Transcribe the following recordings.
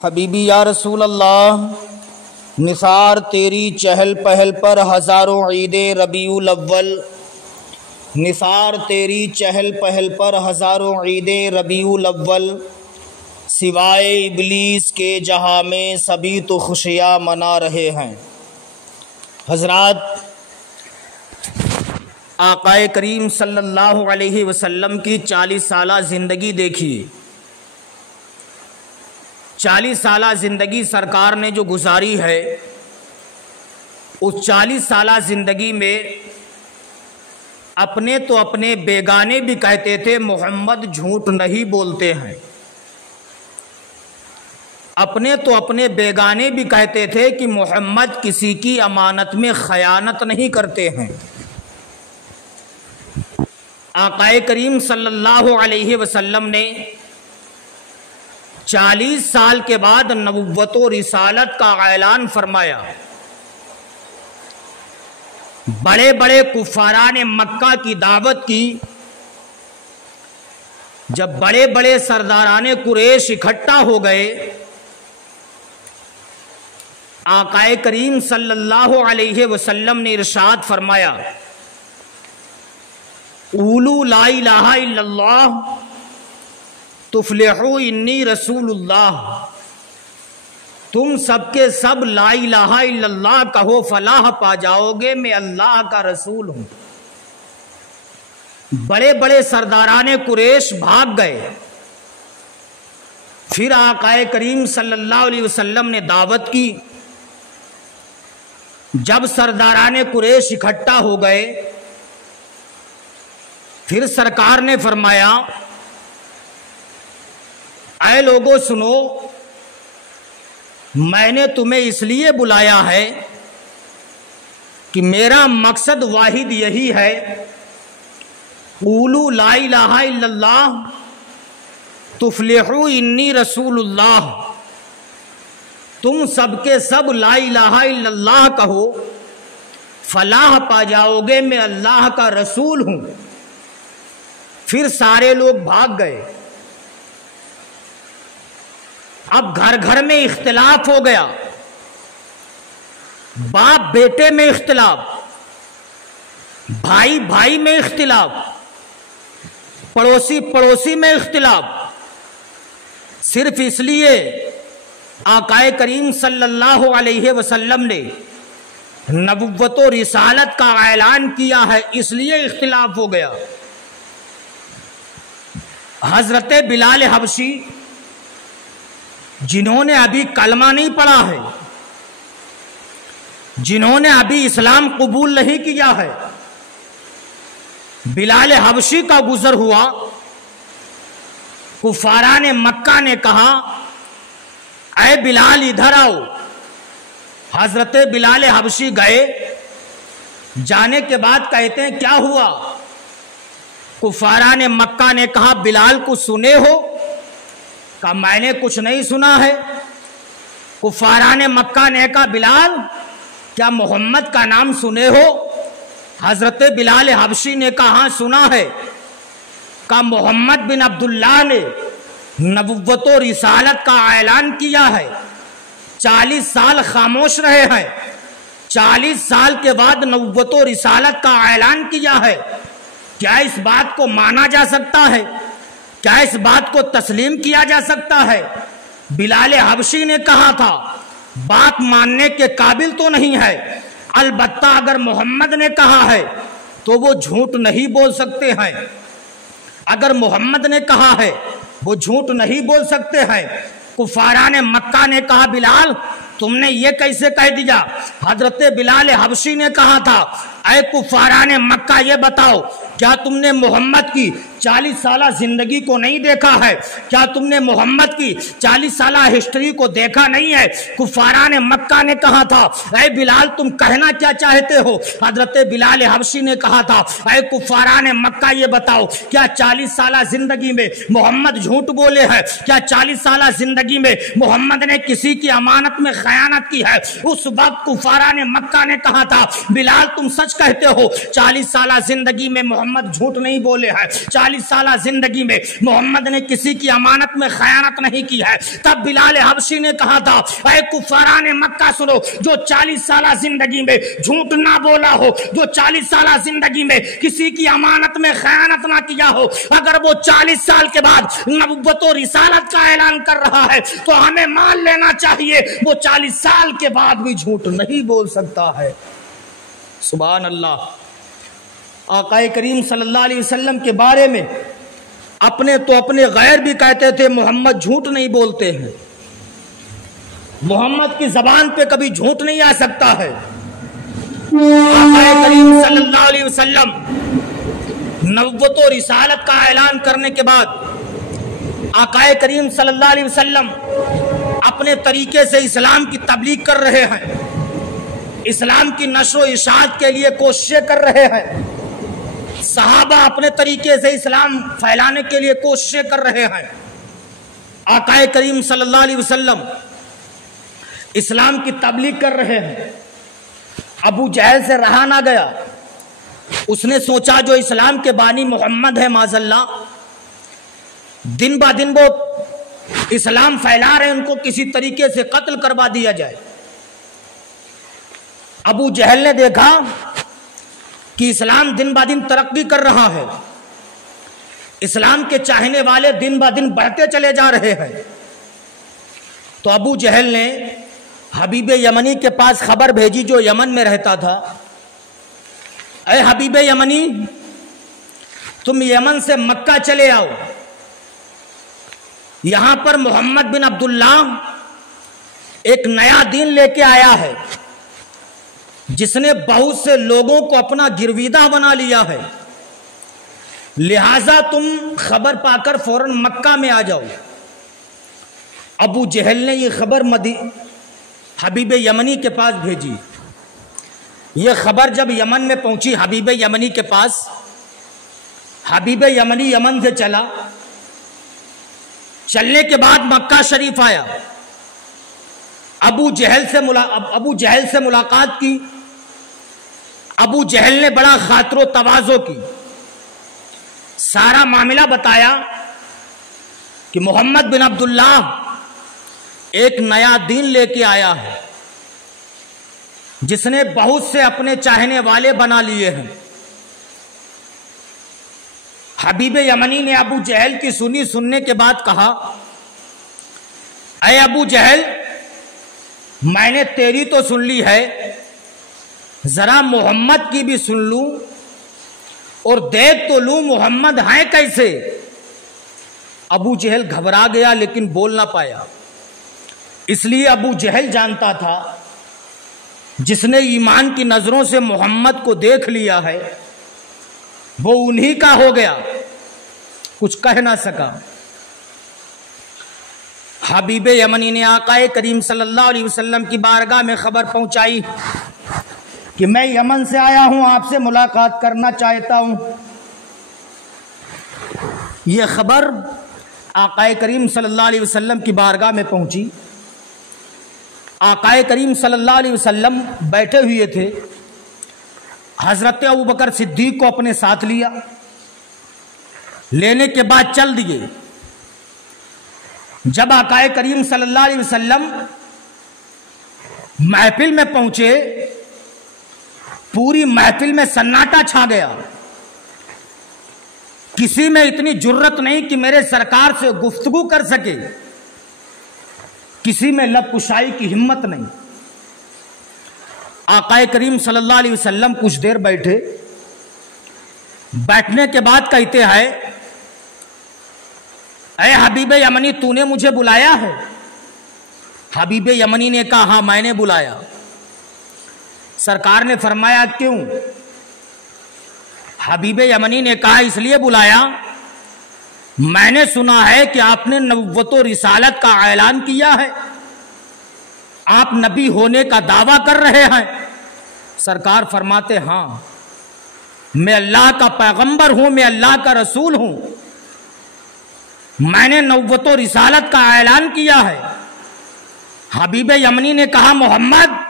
حبیبی یا رسول اللہ، نثار تیری چہل پہل پر ہزاروں عید ربیع الاول، نثار تیری چہل پہل پر ہزاروں عید ربیع الاول، سوائے ابلیس کے جہاں میں سبھی تو خوشیاں منا رہے ہیں۔ حضرات، آقا کریم صلی اللہ علیہ وسلم کی 40 سالہ زندگی دیکھیے۔ 40 سالہ زندگی سرکار نے جو گزاری ہے، اس 40 سالہ زندگی میں اپنے تو اپنے بیگانے بھی کہتے تھے محمد جھوٹ نہیں بولتے ہیں، اپنے تو اپنے بیگانے بھی کہتے تھے کہ محمد کسی کی امانت میں خیانت نہیں کرتے ہیں۔ آقا کریم صلی اللہ علیہ وسلم نے 40 سال کے بعد نبوت و رسالت کا اعلان فرمایا۔ بڑے بڑے کفاران مکہ کی دعوت کی۔ جب بڑے بڑے سرداران قریش اکٹھا ہو گئے، آقا کریم صلی اللہ علیہ وسلم نے ارشاد فرمایا، قولوا لا الہ الا اللہ تفلحوا انی رسول اللہ، تم سب کے سب لا الہ الا اللہ کہو فلاح پا جاؤ گے، میں اللہ کا رسول ہوں۔ بڑے بڑے سرداران قریش بھاگ گئے۔ پھر آقا کریم صلی اللہ علیہ وسلم نے دعوت کی۔ جب سرداران قریش اکٹھا ہو گئے، پھر سرکار نے فرمایا، اے لوگوں سنو، میں نے تمہیں اس لیے بلایا ہے کہ میرا مقصد واحد یہی ہے، قولوا لا الہ الا اللہ تفلحوا انی رسول اللہ، تم سب کے سب لا الہ الا اللہ کہو فلاح پا جاؤ گے، میں اللہ کا رسول ہوں۔ پھر سارے لوگ بھاگ گئے۔ اب گھر گھر میں اختلاف ہو گیا، باپ بیٹے میں اختلاف، بھائی بھائی میں اختلاف، پڑوسی پڑوسی میں اختلاف، صرف اس لیے آقا کریم صلی اللہ علیہ وسلم نے نبوت و رسالت کا اعلان کیا ہے، اس لیے اختلاف ہو گیا۔ حضرت بلال حبشی، جنہوں نے ابھی کلمہ نہیں پڑھا ہے، جنہوں نے ابھی اسلام قبول نہیں کیا ہے، بلال حبشی کا گزر ہوا۔ کفاران مکہ نے کہا، اے بلال ادھر آؤ۔ حضرت بلال حبشی گئے، جانے کے بعد کہتے ہیں کیا ہوا؟ کفاران مکہ نے کہا، بلال کو سنے ہو؟ کہا میں نے کچھ نہیں سنا ہے۔ کفاران مکہ نے کہا، بلال کیا محمد کا نام سنے ہو؟ حضرت بلال حبشی نے کہا ہاں سنا ہے۔ کہا محمد بن عبداللہ نے نبوت و رسالت کا اعلان کیا ہے، 40 سال خاموش رہے ہیں، 40 سال کے بعد نبوت و رسالت کا اعلان کیا ہے، کیا اس بات کو مانا جا سکتا ہے؟ کیا اس بات کو تسلیم کیا جا سکتا ہے؟ بلال حبشی نے کہا تھا، بات ماننے کے قابل تو نہیں ہے، البتہ اگر محمد نے کہا ہے تو وہ جھوٹ نہیں بول سکتے ہیں، اگر محمد نے کہا ہے وہ جھوٹ نہیں بول سکتے ہیں۔ کفاران مکہ نے کہا، بلال تم نے یہ کیسے کہہ دیا؟ حضرت بلال حبشی نے کہا تھا، اے کفاران مکہ یہ بتاؤ، کیا تم نے محمد کی 40 سالہ زندگی کو نہیں دیکھا ہے؟ کیا تم نے محمد کی 40 سالہ ہسٹری کو دیکھا نہیں ہے؟ کفاران مکہ نے کہا تھا، اے بلال تم کہنا کیا چاہتے ہو؟ حضرت بلال حبشی نے کہا تھا، اے کفاران مکہ یہ بتاؤ، کیا 40 سالہ زندگی میں محمد جھوٹ بولے ہیں؟ کیا 40 سالہ زندگی میں محمد نے کسی کی امانت میں خیانت کی ہے؟ اس وقت کفاران مکہ نے کہا تھا، بلال تم سچ کہتے ہو 40 سالہ زندگی میں محمد جھوٹ نہیں بولے ہیں، 40 سالہ زندگی میں محمد نے کسی کی امانت میں خیانت نہیں کی ہے، تب بلال حبشی نے کہا تھا اے کفاران مکہ سنو، جو 40 سالہ زندگی میں جھوٹ نہ بولا ہو، جو 40 سالہ زندگی میں کسی کی امانت میں خیانت نہ کیا ہو، اگر وہ 40 سال کے بعد نبوت و رسالت کا اعلان کر رہا ہے تو ہمیں مان لینا چاہیے وہ 40 سال کے بعد بھی جھوٹ نہیں بول سکتا ہے۔ سبحان اللہ۔ آقا کریم صلی اللہ علیہ وسلم کے بارے میں اپنے تو اپنے غیر بھی کہتے تھے محمد جھوٹ نہیں بولتے ہیں، محمد کی زبان پہ کبھی جھوٹ نہیں آ سکتا ہے۔ آقا کریم صلی اللہ علیہ وسلم نبوت و رسالت کا اعلان کرنے کے بعد آقا کریم صلی اللہ علیہ وسلم اپنے طریقے سے اسلام کی تبلیغ کر رہے ہیں، اسلام کی نشر و اشاعت کے لیے کوششیں کر رہے ہیں، صحابہ اپنے طریقے سے اسلام پھیلانے کے لیے کوششیں کر رہے ہیں۔ آقا کریم صلی اللہ علیہ وسلم اسلام کی تبلیغ کر رہے ہیں۔ ابو جہل سے رہا نہ گیا، اس نے سوچا جو اسلام کے بانی محمد ہے معاذ اللہ، دن با دن وہ اسلام پھیلا رہے ہیں، ان کو کسی طریقے سے قتل کروا دیا جائے۔ ابو جہل نے دیکھا کہ اسلام دن با دن ترقی کر رہا ہے، اسلام کے چاہنے والے دن با دن بڑھتے چلے جا رہے ہیں، تو ابو جہل نے حبیب یمنی کے پاس خبر بھیجی جو یمن میں رہتا تھا، اے حبیب یمنی تم یمن سے مکہ چلے آؤ، یہاں پر محمد بن عبداللہ ایک نیا دین لے کے آیا ہے جس نے بہت سے لوگوں کو اپنا گرویدہ بنا لیا ہے، لہذا تم خبر پا کر فوراً مکہ میں آ جاؤ۔ ابو جہل نے یہ خبر حبیب یمنی کے پاس بھیجی۔ یہ خبر جب یمن میں پہنچی حبیب یمنی کے پاس، حبیب یمنی یمن سے چلا، چلنے کے بعد مکہ شریف آیا، ابو جہل سے ملاقات کی۔ ابو جہل نے بڑا خاطر و تواضع کی، سارا معاملہ بتایا کہ محمد بن عبداللہ ایک نیا دین لے کے آیا ہے جس نے بہت سے اپنے چاہنے والے بنا لیے ہیں۔ حبیب یمنی نے ابو جہل کی سننے کے بعد کہا اے ابو جہل میں نے تیری تو سن لی ہے، ذرا محمد کی بھی سن لوں اور دیکھ تو لوں محمد ہیں کیسے۔ ابو جہل گھبرا گیا لیکن بول نہ پایا، اس لیے ابو جہل جانتا تھا جس نے ایمان کی نظروں سے محمد کو دیکھ لیا ہے وہ انہی کا ہو گیا، کچھ کہہ نہ سکا۔ حبیب یمنی نے آقا کریم صلی اللہ علیہ وسلم کی بارگاہ میں خبر پہنچائی کہ میں یمن سے آیا ہوں، آپ سے ملاقات کرنا چاہتا ہوں۔ یہ خبر آقا کریم صلی اللہ علیہ وسلم کی بارگاہ میں پہنچی۔ آقا کریم صلی اللہ علیہ وسلم بیٹھے ہوئے تھے، حضرت ابوبکر صدیق کو اپنے ساتھ لیا، لینے کے بعد چل دیے۔ جب آقا کریم صلی اللہ علیہ وسلم محفل میں پہنچے، پوری محفل میں سناٹا چھا گیا، کسی میں اتنی جرت نہیں کہ میرے سرکار سے گفتگو کر سکے، کسی میں لب کشائی کی ہمت نہیں۔ آقا کریم صلی اللہ علیہ وسلم کچھ دیر بیٹھے، بیٹھنے کے بعد کہتے ہیں اے حبیب یمنی تو نے مجھے بلایا ہے؟ حبیب یمنی نے کہا ہاں میں نے بلایا۔ سرکار نے فرمایا کیوں؟ حبیب یمنی نے کہا اس لیے بلایا میں نے سنا ہے کہ آپ نے نبوت و رسالت کا اعلان کیا ہے، آپ نبی ہونے کا دعویٰ کر رہے ہیں۔ سرکار فرماتے ہاں میں اللہ کا پیغمبر ہوں، میں اللہ کا رسول ہوں، میں نے نبوت و رسالت کا اعلان کیا ہے۔ حبیب یمنی نے کہا محمد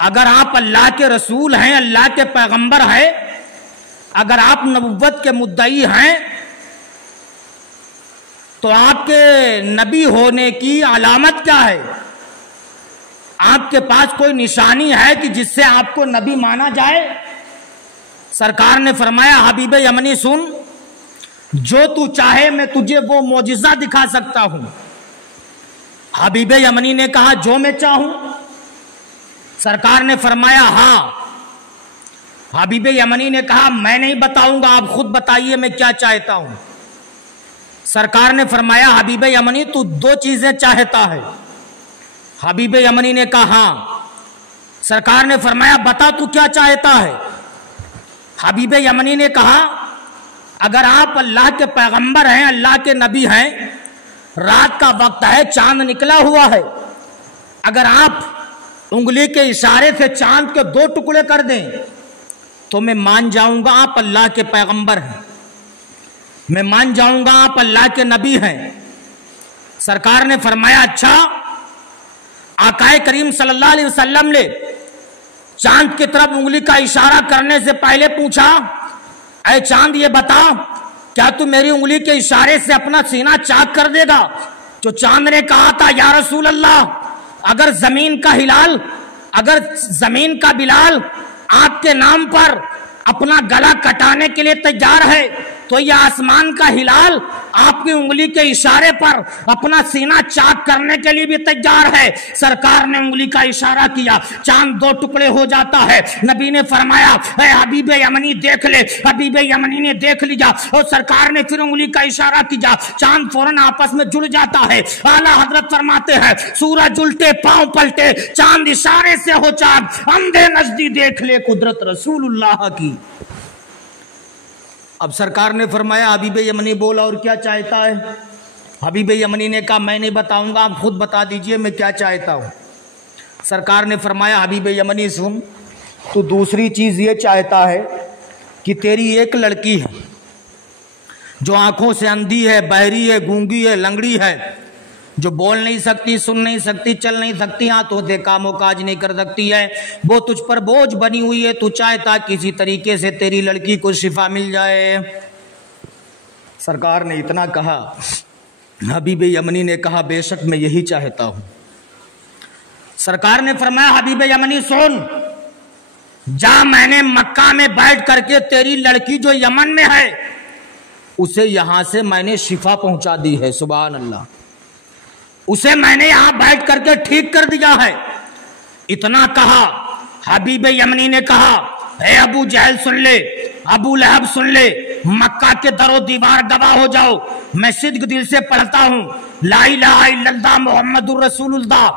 اگر آپ اللہ کے رسول ہیں، اللہ کے پیغمبر ہیں، اگر آپ نبوت کے مدعی ہیں، تو آپ کے نبی ہونے کی علامت کیا ہے؟ آپ کے پاس کوئی نشانی ہے کہ جس سے آپ کو نبی مانا جائے؟ سرکار نے فرمایا حبیب یمنی سن، جو تو چاہے میں تجھے وہ معجزہ دکھا سکتا ہوں۔ حبیب یمنی نے کہا جو میں چاہوں؟ سرکار نے فرمایا ہاں۔ حبیب یمنی نے کہا میں نہیں بتاؤں گا، آپ خود بتائیے میں کیا چاہتا ہوں۔ سرکار نے فرمایا حبیب یمنی تو دو چیزیں چاہتا ہے؟ حبیب یمنی نے کہا ہاں۔ سرکار نے فرمایا بتا تو کیا چاہتا ہے؟ حبیب یمنی نے کہا اگر آپ اللہ کے پیغمبر ہیں، اللہ کے نبی ہیں، رات کا وقت ہے، چاند نکلا ہوا ہے، اگر آپ انگلی کے اشارے سے چاند کے دو ٹکڑے کر دیں تو میں مان جاؤں گا آپ اللہ کے پیغمبر ہیں، میں مان جاؤں گا آپ اللہ کے نبی ہیں۔ سرکار نے فرمایا اچھا۔ آقائے کریم صلی اللہ علیہ وسلم نے چاند کی طرف انگلی کا اشارہ کرنے سے پہلے پوچھا اے چاند یہ بتا کیا تو میری انگلی کے اشارے سے اپنا سینہ چاک کر دے گا؟ تو چاند نے کہا تھا یا رسول اللہ اگر زمین کا بلال آپ کے نام پر اپنا گلا کٹانے کے لیے تیار ہے تو یہ آسمان کا ہلال آپ کی انگلی کے اشارے پر اپنا سینہ چاک کرنے کے لیے بھی تیار ہے۔ سرکار نے انگلی کا اشارہ کیا، چاند دو ٹکڑے ہو جاتا ہے۔ نبی نے فرمایا اے حبیب یمنی دیکھ لے۔ حبیب یمنی نے دیکھ لیا اور سرکار نے پھر انگلی کا اشارہ کیا، چاند فوراً آپس میں جڑ جاتا ہے۔ اعلیٰ حضرت فرماتے ہیں سورج الٹے پاؤں پلٹے، چاند اشارے سے ہو چاک، اندھے نزدی دیکھ لے قدرت رسول اللہ کی۔ اب سرکار نے فرمایا حبیب یمنی بولا اور کیا چاہتا ہے؟ حبیب یمنی نے کہا میں نہیں بتاؤں گا، آپ خود بتا دیجئے میں کیا چاہتا ہوں۔ سرکار نے فرمایا حبیب یمنی سن، تو دوسری چیز یہ چاہتا ہے کہ تیری ایک لڑکی ہے جو آنکھوں سے اندھی ہے، بہری ہے، گونگی ہے، لنگڑی ہے، جو بول نہیں سکتی، سن نہیں سکتی، چل نہیں سکتی، ہاتھوں سے کام و کاج نہیں کر سکتی ہے، وہ تجھ پر بوجھ بنی ہوئی ہے، تو چاہتا کسی طریقے سے تیری لڑکی کو شفا مل جائے۔ سرکار نے اتنا کہا، حبیب یمنی نے کہا بے شک میں یہی چاہتا ہوں۔ سرکار نے فرمایا حبیب یمنی سن، جا میں نے مکہ میں بیٹھ کر کے تیری لڑکی جو یمن میں ہے اسے یہاں سے میں نے شفا پہنچا دی ہے، سبحان اللہ، اسے میں نے یہاں بیٹھ کر کے ٹھیک کر دیا ہے۔ اتنا کہا، حبیب یمنی نے کہا اے ابو جہل سن لے، ابو لہب سن لے، مکہ کے در و دیوار گواہ ہو جاؤ، میں صدق دل سے پڑھتا ہوں لا الہ الا اللہ محمد الرسول اللہ۔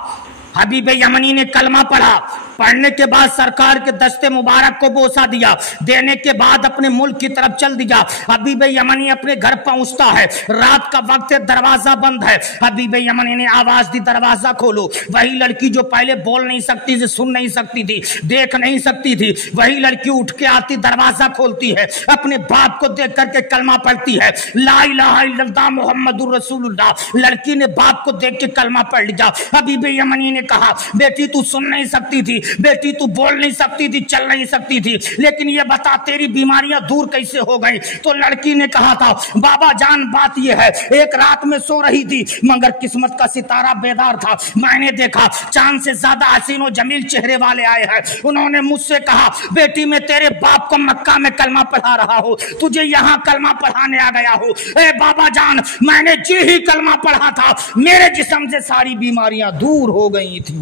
حبیب یمنی نے کلمہ پڑھا، پڑھنے کے بعد سرکار کے دست مبارک کو بوسہ دیا، دینے کے بعد اپنے ملک کی طرف چل دیا۔ حبیب یمنی اپنے گھر پہنچتا ہے، رات کا وقت ہے، دروازہ بند ہے۔ حبیب یمنی نے آواز دی دروازہ کھولو۔ وہی لڑکی جو پہلے بول نہیں سکتی تھی، سن نہیں سکتی تھی، دیکھ نہیں سکتی تھی، وہی لڑکی اٹھ کے آتی، دروازہ کھولتی ہے، اپنے باپ کو دیکھ کر کے کلمہ پڑھتی ہے لا الہ الا اللہ محمد الرسول اللہ۔ لڑکی نے باپ کو دیکھ کے کلمہ پڑھ لیا۔ حبیب یمنی نے کہا بیٹی تو سن نہیں سکتی تھی، بیٹی تو بول نہیں سکتی تھی، چل نہیں سکتی تھی، لیکن یہ بتا تیری بیماریاں دور کیسے ہو گئی؟ تو لڑکی نے کہا تھا بابا جان بات یہ ہے، ایک رات میں سو رہی تھی مگر قسمت کا ستارہ بیدار تھا، میں نے دیکھا چاند سے زیادہ حسین و جمیل چہرے والے آئے ہیں، انہوں نے مجھ سے کہا بیٹی میں تیرے باپ کو مکہ میں کلمہ پڑھا رہا ہوں، تجھے یہاں کلمہ پڑھانے آ گیا ہوں۔ اے بابا جان میں نے جی ہی کلمہ پڑھا تھا، میرے جسم سے ساری بیماریاں دور ہو گئی تھی۔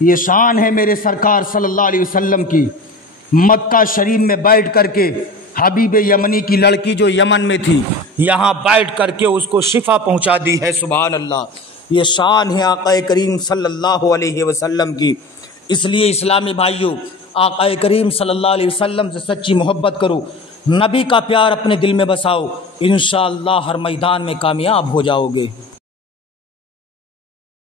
یہ شان ہے میرے سرکار صلی اللہ علیہ وسلم کی، مکہ شریف میں بیٹھ کر کے حبیب یمنی کی لڑکی جو یمن میں تھی یہاں بیٹھ کر کے اس کو شفا پہنچا دی ہے، سبحان اللہ۔ یہ شان ہے آقا کریم صلی اللہ علیہ وسلم کی۔ اس لیے اسلامی بھائیوں، آقا کریم صلی اللہ علیہ وسلم سے سچی محبت کرو، نبی کا پیار اپنے دل میں بساؤ، انشاءاللہ ہر میدان میں کامیاب ہو جاؤ گے۔